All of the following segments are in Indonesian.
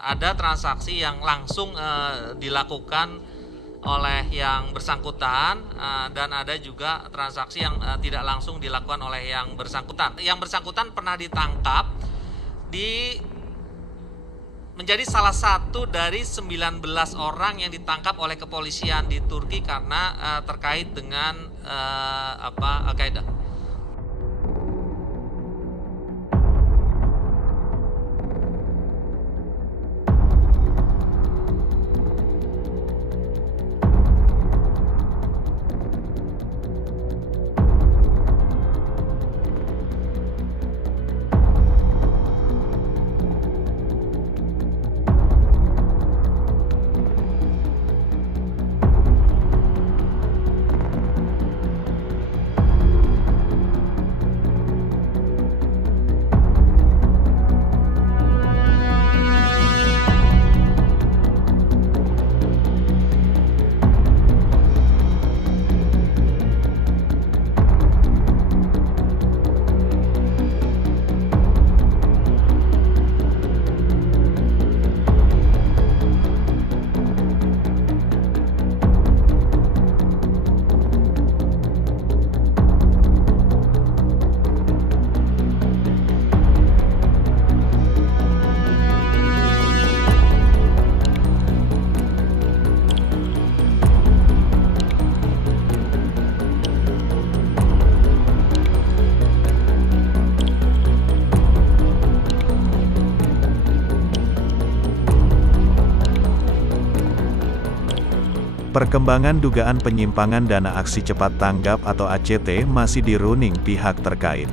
Ada transaksi yang langsung dilakukan oleh yang bersangkutan dan ada juga transaksi yang tidak langsung dilakukan oleh yang bersangkutan. Yang bersangkutan pernah ditangkap menjadi salah satu dari 19 orang yang ditangkap oleh kepolisian di Turki karena terkait dengan Al-Qaeda. Perkembangan dugaan penyimpangan dana aksi cepat tanggap atau ACT masih dirunning pihak terkait.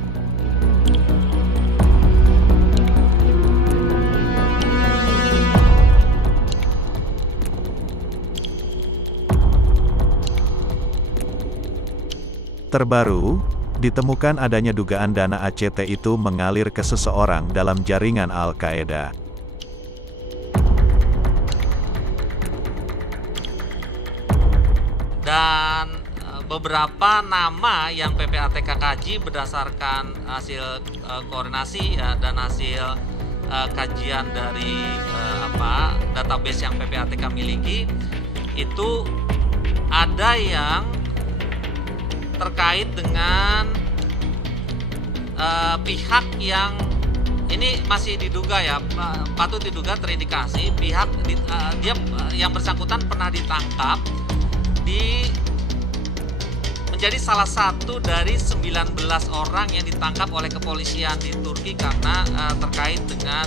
Terbaru, ditemukan adanya dugaan dana ACT itu mengalir ke seseorang dalam jaringan Al-Qaeda. Dan beberapa nama yang PPATK kaji berdasarkan hasil koordinasi dan hasil kajian dari database yang PPATK miliki, itu ada yang terkait dengan pihak yang ini masih diduga ya, patut diduga terindikasi pihak dia yang bersangkutan pernah ditangkap menjadi salah satu dari 19 orang yang ditangkap oleh kepolisian di Turki karena terkait dengan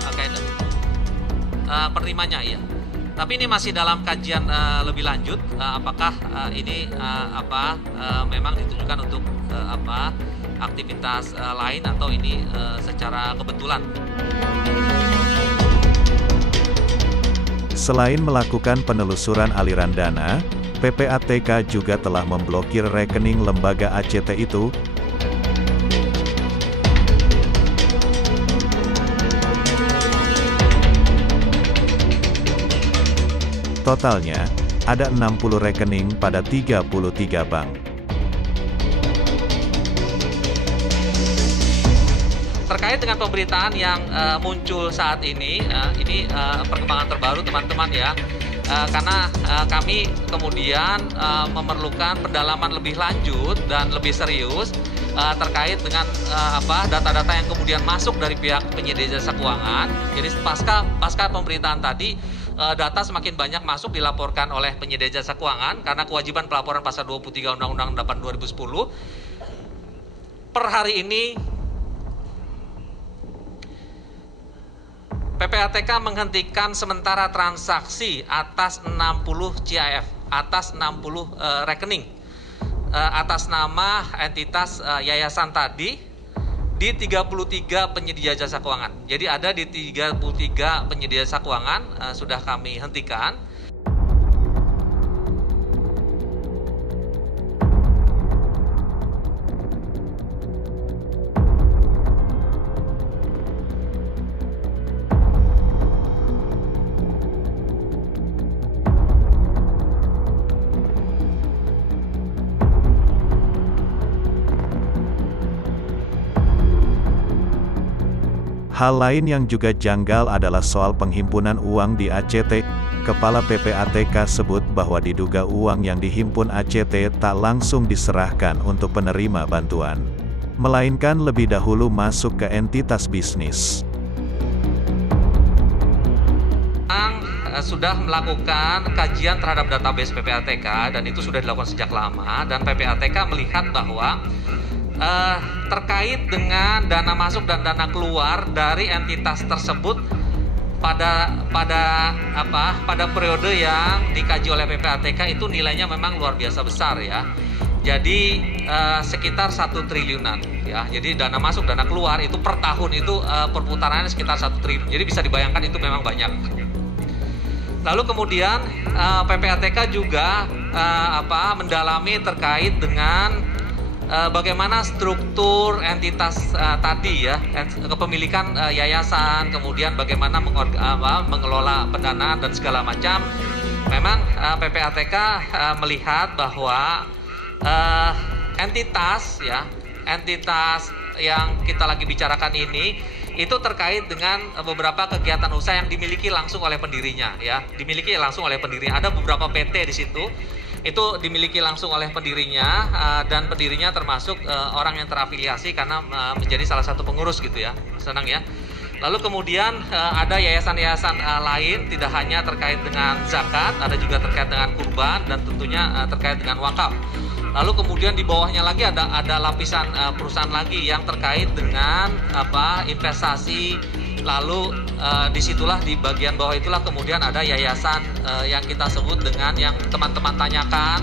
Al-Qaeda. Penerimanya ya. Tapi ini masih dalam kajian lebih lanjut apakah ini memang ditujukan untuk aktivitas lain atau ini secara kebetulan. Selain melakukan penelusuran aliran dana, PPATK juga telah memblokir rekening lembaga ACT itu. Totalnya, ada 60 rekening pada 33 bank. Terkait dengan pemberitaan yang muncul saat ini perkembangan terbaru teman-teman ya, karena kami kemudian memerlukan pendalaman lebih lanjut dan lebih serius terkait dengan data-data yang kemudian masuk dari pihak penyedia jasa keuangan. Jadi pasca pemberitaan tadi, data semakin banyak masuk dilaporkan oleh penyedia jasa keuangan karena kewajiban pelaporan pasal 23 Undang-Undang 8 2010. Per hari ini PPATK menghentikan sementara transaksi atas 60 CIF, atas 60 rekening, atas nama entitas yayasan tadi di 33 penyedia jasa keuangan. Jadi ada di 33 penyedia jasa keuangan sudah kami hentikan. Hal lain yang juga janggal adalah soal penghimpunan uang di ACT. Kepala PPATK sebut bahwa diduga uang yang dihimpun ACT tak langsung diserahkan untuk penerima bantuan, melainkan lebih dahulu masuk ke entitas bisnis. Sudah melakukan kajian terhadap database PPATK dan itu sudah dilakukan sejak lama, dan PPATK melihat bahwa terkait dengan dana masuk dan dana keluar dari entitas tersebut pada periode yang dikaji oleh PPATK itu nilainya memang luar biasa besar ya. Jadi sekitar 1 triliunan ya. Jadi dana masuk dana keluar itu per tahun itu perputarannya sekitar 1 triliun. Jadi bisa dibayangkan itu memang banyak. Lalu kemudian PPATK juga mendalami terkait dengan bagaimana struktur entitas tadi ya, kepemilikan yayasan, kemudian bagaimana mengelola pendanaan dan segala macam. Memang PPATK melihat bahwa entitas yang kita lagi bicarakan ini itu terkait dengan beberapa kegiatan usaha yang dimiliki langsung oleh pendirinya ya, dimiliki langsung oleh pendirinya. Ada beberapa PT di situ itu dimiliki langsung oleh pendirinya, dan pendirinya termasuk orang yang terafiliasi karena menjadi salah satu pengurus gitu ya, senang ya. Lalu kemudian ada yayasan-yayasan lain, tidak hanya terkait dengan zakat, ada juga terkait dengan kurban dan tentunya terkait dengan wakaf. Lalu kemudian di bawahnya lagi ada lapisan perusahaan lagi yang terkait dengan investasi. Lalu disitulah di bagian bawah itulah kemudian ada yayasan yang kita sebut dengan yang teman-teman tanyakan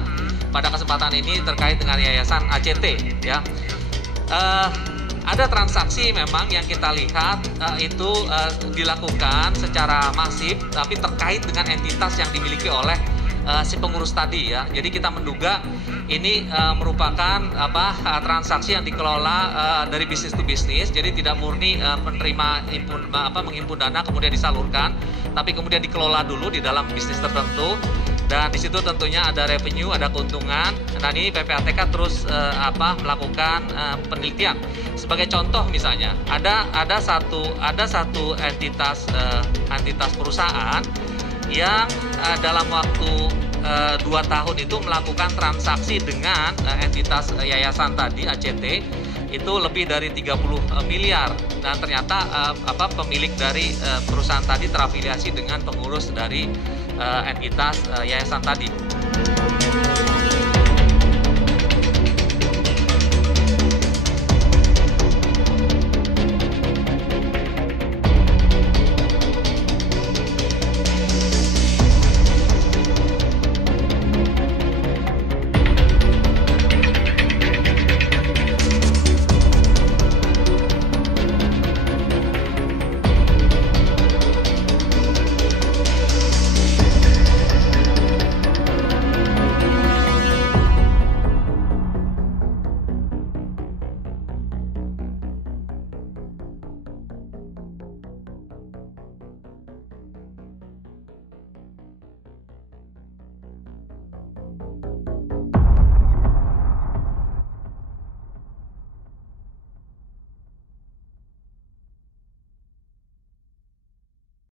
pada kesempatan ini terkait dengan yayasan ACT ya. Ada transaksi memang yang kita lihat itu dilakukan secara masif, tapi terkait dengan entitas yang dimiliki oleh si pengurus tadi ya. Jadi kita menduga ini merupakan transaksi yang dikelola dari bisnis to bisnis. Jadi tidak murni penerima menghimpun dana kemudian disalurkan, tapi kemudian dikelola dulu di dalam bisnis tertentu. Dan di situ tentunya ada revenue, ada keuntungan. Nah ini PPATK terus melakukan penelitian. Sebagai contoh misalnya ada satu entitas perusahaan yang dalam waktu 2 tahun itu melakukan transaksi dengan entitas yayasan tadi ACT itu lebih dari 30 miliar, dan ternyata pemilik dari perusahaan tadi terafiliasi dengan pengurus dari entitas yayasan tadi.